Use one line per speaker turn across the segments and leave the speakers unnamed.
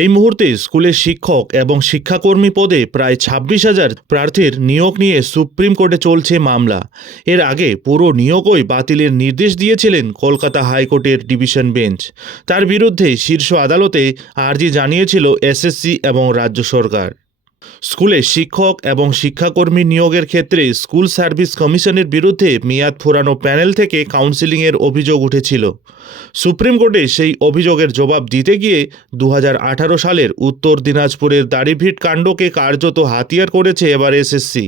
এই মুহূর্তে স্কুলের শিক্ষক এবং শিক্ষাকর্মী পদে প্রায় ছাব্বিশ হাজার প্রার্থীর নিয়োগ নিয়ে সুপ্রিম কোর্টে চলছে মামলা। এর আগে পুরো নিয়োগই বাতিলের নির্দেশ দিয়েছিলেন কলকাতা হাইকোর্টের ডিভিশন বেঞ্চ। তার বিরুদ্ধে শীর্ষ আদালতে আর্জি জানিয়েছিল এসএসসি এবং রাজ্য সরকার। স্কুলে শিক্ষক এবং শিক্ষাকর্মী নিয়োগের ক্ষেত্রে স্কুল সার্ভিস কমিশনের বিরুদ্ধে মেয়াদ ফুরানো প্যানেল থেকে কাউন্সিলিংয়ের অভিযোগ উঠেছিল। সুপ্রিম কোর্টে সেই অভিযোগের জবাব দিতে গিয়ে দুহাজার আঠারো সালের উত্তর দিনাজপুরের দাড়িভিট কাণ্ডকে কার্যত হাতিয়ার করেছে এবার এসএসসি।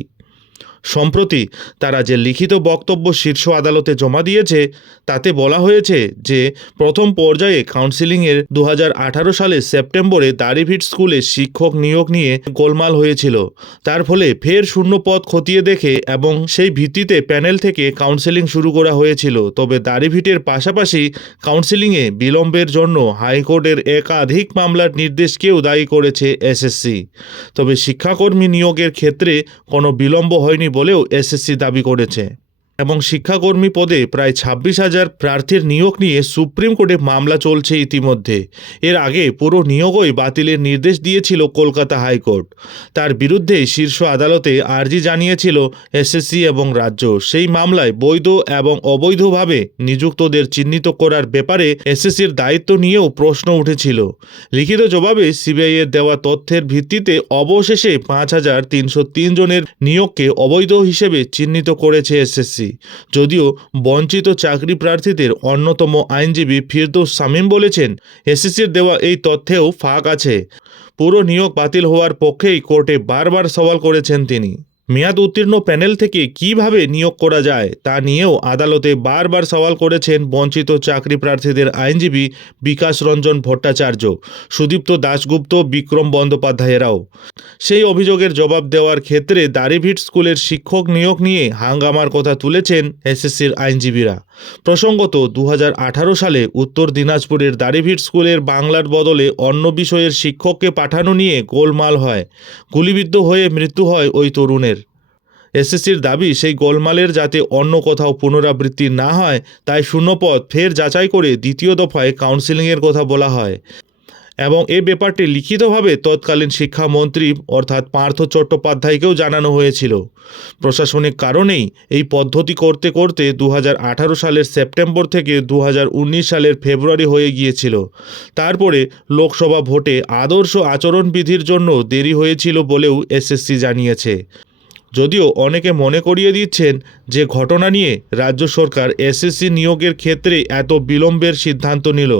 সম্প্রতি তারা যে লিখিত বক্তব্য শীর্ষ আদালতে জমা দিয়েছে, তাতে বলা হয়েছে যে প্রথম পর্যায়ে কাউন্সিলিংয়ের দু হাজার সালের সেপ্টেম্বরে দাড়িভিট স্কুলে শিক্ষক নিয়োগ নিয়ে গোলমাল হয়েছিল। তার ফলে ফের শূন্য পদ খতিয়ে দেখে এবং সেই ভিত্তিতে প্যানেল থেকে কাউন্সেলিং শুরু করা হয়েছিল। তবে দাড়িভিটের পাশাপাশি কাউন্সেলিংয়ে বিলম্বের জন্য হাইকোর্টের একাধিক মামলার নির্দেশকেও দায়ী করেছে এসএসসি। তবে শিক্ষাকর্মী নিয়োগের ক্ষেত্রে কোনো বিলম্ব হয়নি বলেও এসএসসি দাবি করেছে। এবং শিক্ষাকর্মী পদে প্রায় ছাব্বিশ হাজার প্রার্থীর নিয়োগ নিয়ে সুপ্রিম কোর্টে মামলা চলছে ইতিমধ্যে। এর আগে পুরো নিয়োগই বাতিলের নির্দেশ দিয়েছিল কলকাতা হাইকোর্ট। তার বিরুদ্ধে শীর্ষ আদালতে আর্জি জানিয়েছিল এসএসসি এবং রাজ্য। সেই মামলায় বৈধ এবং অবৈধভাবে নিযুক্তদের চিহ্নিত করার ব্যাপারে এসএসসির দায়িত্ব নিয়েও প্রশ্ন উঠেছিল। লিখিত জবাবে সিবিআইয়ের দেওয়া তথ্যের ভিত্তিতে অবশেষে পাঁচ হাজার তিনশো তিন জনের নিয়োগকে অবৈধ হিসেবে চিহ্নিত করেছে এসএসসি। যদিও বঞ্চিত চাকরি প্রার্থীদের অন্যতম আইনজীবী ফিরদৌস শামীম বলেছেন এসএসসির দেওয়া এই তথ্যেও ফাঁক আছে। পুরো নিয়োগ বাতিল হওয়ার পক্ষেই কোর্টে বারবার সওয়াল করেছেন তিনি। মেয়াদ উত্তীর্ণ প্যানেল থেকে কীভাবে নিয়োগ করা যায় তা নিয়েও আদালতে বারবার সওয়াল করেছেন বঞ্চিত চাকরি প্রার্থীদের আইনজীবী বিকাশ রঞ্জন ভট্টাচার্য, সুদীপ্ত দাশগুপ্ত, বিক্রম বন্দ্যোপাধ্যায়েরাও। সেই অভিযোগের জবাব দেওয়ার ক্ষেত্রে দারিভিট স্কুলের শিক্ষক নিয়োগ নিয়ে হাঙ্গামার কথা তুলেছেন এসএসসির আইনজীবীরা। প্রসঙ্গত দু হাজার আঠারো সালে উত্তর দিনাজপুরের দারিভিট স্কুলের বাংলার বদলে অন্য বিষয়ের শিক্ষককে পাঠানো নিয়ে গোলমাল হয়। গুলিবিদ্ধ হয়ে মৃত্যু হয় ওই তরুণের। এসএসসির দাবি, সেই গোলমালের যাতে অন্য কোথাও পুনরাবৃত্তি না হয়, তাই শূন্যপদ ফের যাচাই করে দ্বিতীয় দফায় কাউন্সিলিংয়ের কথা বলা হয়। এবং এ ব্যাপারটি লিখিতভাবে তৎকালীন শিক্ষামন্ত্রী অর্থাৎ পার্থ চট্টোপাধ্যায়কেও জানানো হয়েছিল। প্রশাসনিক কারণেই এই পদ্ধতি করতে করতে দু হাজার আঠারো সালের সেপ্টেম্বর থেকে দু হাজার উনিশ সালের ফেব্রুয়ারি হয়ে গিয়েছিল। তারপরে লোকসভা ভোটে আদর্শ আচরণবিধির জন্য দেরি হয়েছিল বলেও এসএসসি জানিয়েছে। যদিও অনেকে মনে করিয়ে দিচ্ছেন যে ঘটনা নিয়ে রাজ্য সরকার এসএসসি নিয়োগের ক্ষেত্রে এত বিলম্বের সিদ্ধান্ত নিল।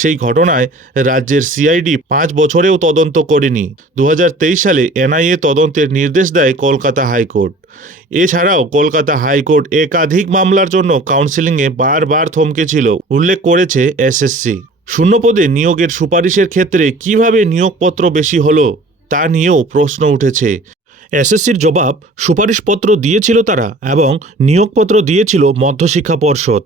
সেই ঘটনায় রাজ্যের সিআইডি পাঁচ বছরেও তদন্ত করেনি। দু হাজার তেইশ সালে এনআইএ তদন্তের নির্দেশ দেয় কলকাতা হাইকোর্ট। এছাড়াও কলকাতা হাইকোর্ট একাধিক মামলার জন্য কাউন্সিলিংয়ে বারবার থমকেছিল উল্লেখ করেছে এসএসসি শূন্যপদে নিয়োগের সুপারিশের ক্ষেত্রে কীভাবে নিয়োগপত্র বেশি হলো তা নিয়েও প্রশ্ন উঠেছে। এসএসসির জবাব সুপারিশপত্র দিয়েছিল তারা এবং নিয়োগপত্র দিয়েছিল মধ্যশিক্ষা পর্ষদ।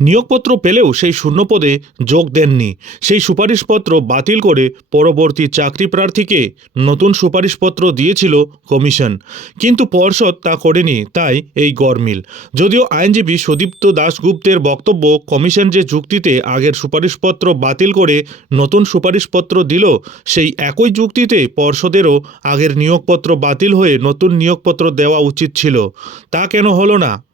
নিয়োগপত্র পেলেও সেই শূন্যপদে যোগ দেননি। সেই সুপারিশপত্র বাতিল করে পরবর্তী চাকরি প্রার্থীকে নতুন সুপারিশপত্র দিয়েছিল কমিশন। কিন্তু পর্ষদ তা করেনি, তাই এই গরমিল। যদিও আইনজীবী সুদীপ্ত দাশগুপ্তের বক্তব্য কমিশন যে যুক্তিতে আগের সুপারিশপত্র বাতিল করে নতুন সুপারিশপত্র দিল, সেই একই যুক্তিতে পর্ষদেরও আগের নিয়োগপত্র বাতিল হয়ে নতুন নিয়োগপত্র দেওয়া উচিত ছিল। তা কেন হলো না?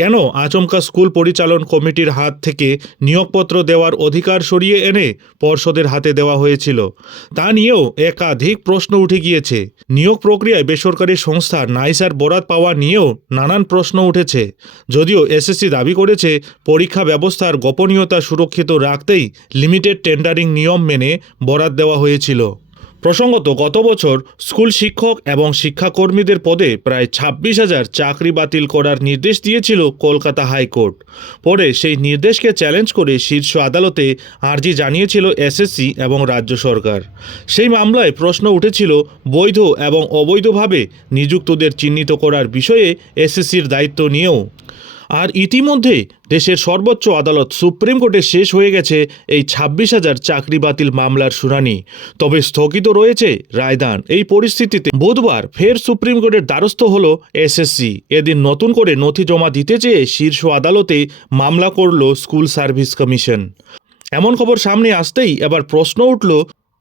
কেন আচমকা স্কুল পরিচালন কমিটির হাত থেকে নিয়োগপত্র দেওয়ার অধিকার সরিয়ে এনে পর্ষদের হাতে দেওয়া হয়েছিল? তা নিয়েও একাধিক প্রশ্ন উঠে গিয়েছে। নিয়োগ প্রক্রিয়ায় বেসরকারি সংস্থা নাইসার বরাত পাওয়া নিয়েও নানান প্রশ্ন উঠেছে। যদিও এসএসসি দাবি করেছে, পরীক্ষা ব্যবস্থার গোপনীয়তা সুরক্ষিত রাখতেই লিমিটেড টেন্ডারিং নিয়ম মেনে বরাত দেওয়া হয়েছিল। প্রসঙ্গত, গত বছর স্কুল শিক্ষক এবং শিক্ষাকর্মীদের পদে প্রায় ছাব্বিশ হাজার চাকরি বাতিল করার নির্দেশ দিয়েছিল কলকাতা হাইকোর্ট। পরে সেই নির্দেশকে চ্যালেঞ্জ করে শীর্ষ আদালতে আর্জি জানিয়েছিল এসএসসি এবং রাজ্য সরকার। সেই মামলায় প্রশ্ন উঠেছিল বৈধ এবং অবৈধভাবে নিযুক্তদের চিহ্নিত করার বিষয়ে এসএসসির দায়িত্ব নিয়েও। আর ইতিমধ্যে দেশের সর্বোচ্চ আদালত সুপ্রিম কোর্টে শেষ হয়ে গেছে এই ছাব্বিশ হাজার চাকরি বাতিল মামলার শুনানি। তবে স্থগিত রয়েছে রায়দান। এই পরিস্থিতিতে বুধবার ফের সুপ্রিম কোর্টের দ্বারস্থ হল এসএসসি। এদিন নতুন করে নথি জমা দিতে চেয়ে শীর্ষ আদালতে মামলা করল স্কুল সার্ভিস কমিশন। এমন খবর সামনে আসতেই এবার প্রশ্ন উঠল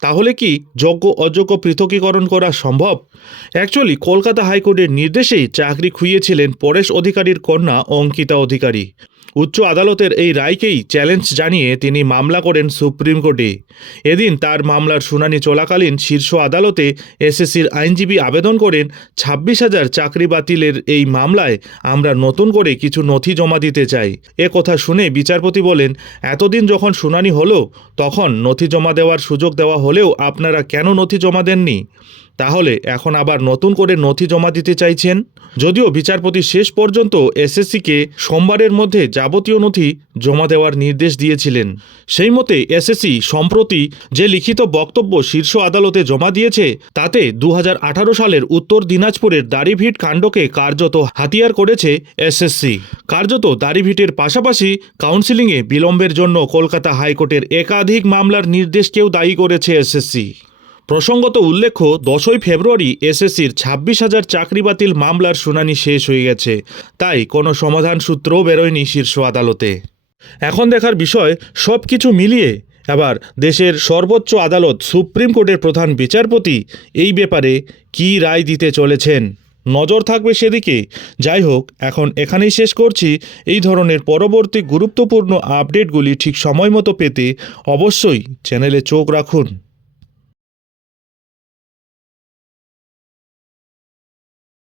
তাহলে কি যোগ্য অযোগ্য পৃথকীকরণ করা সম্ভব? অ্যাকচুয়ালি কলকাতা হাইকোর্টের নির্দেশেই চাকরি খুইয়েছিলেন পরেশ অধিকারীর কন্যা অঙ্কিতা অধিকারী। উচ্চ আদালতের এই রায়কেই চ্যালেঞ্জ জানিয়ে তিনি মামলা করেন সুপ্রিম কোর্টে। এদিন তার মামলার শুনানি চলাকালীন শীর্ষ আদালতে এসএসসির আইনজীবী আবেদন করেন, ছাব্বিশ হাজার চাকরি বাতিলের এই মামলায় আমরা নতুন করে কিছু নথি জমা দিতে চাই। এ কথা শুনে বিচারপতি বলেন, এতদিন যখন শুনানি হলো, তখন নথি জমা দেওয়ার সুযোগ দেওয়া হলেও আপনারা কেন নথি জমা দেননি? তাহলে এখন আবার নতুন করে নথি জমা দিতে চাইছেন? যদিও বিচারপতি শেষ পর্যন্ত এসএসসিকে সোমবারের মধ্যে যাবতীয় নথি জমা দেওয়ার নির্দেশ দিয়েছিলেন। সেই মতে এসএসসি সম্প্রতি যে লিখিত বক্তব্য শীর্ষ আদালতে জমা দিয়েছে, তাতে দু হাজার আঠারো সালের উত্তর দিনাজপুরের দাড়িভিট কাণ্ডকে কার্যত হাতিয়ার করেছে এসএসসি। কার্যত দাড়িভিটের পাশাপাশি কাউন্সিলিংয়ে বিলম্বের জন্য কলকাতা হাইকোর্টের একাধিক মামলার নির্দেশকেও দায়ী করেছে এসএসসি। প্রসঙ্গত উল্লেখ্য, দশই ফেব্রুয়ারি এসএসসির ছাব্বিশ হাজার চাকরি বাতিল মামলার শুনানি শেষ হয়ে গেছে। তাই কোনো সমাধান সূত্রও বেরোয়নি শীর্ষ আদালতে। এখন দেখার বিষয় সব কিছু মিলিয়ে এবার দেশের সর্বোচ্চ আদালত সুপ্রিম কোর্টের প্রধান বিচারপতি এই ব্যাপারে কী রায় দিতে চলেছেন? নজর থাকবে সেদিকে। যাই হোক, এখন এখানেই শেষ করছি। এই ধরনের পরবর্তী গুরুত্বপূর্ণ আপডেটগুলি ঠিক সময় মতো পেতে অবশ্যই চ্যানেলে চোখ রাখুন।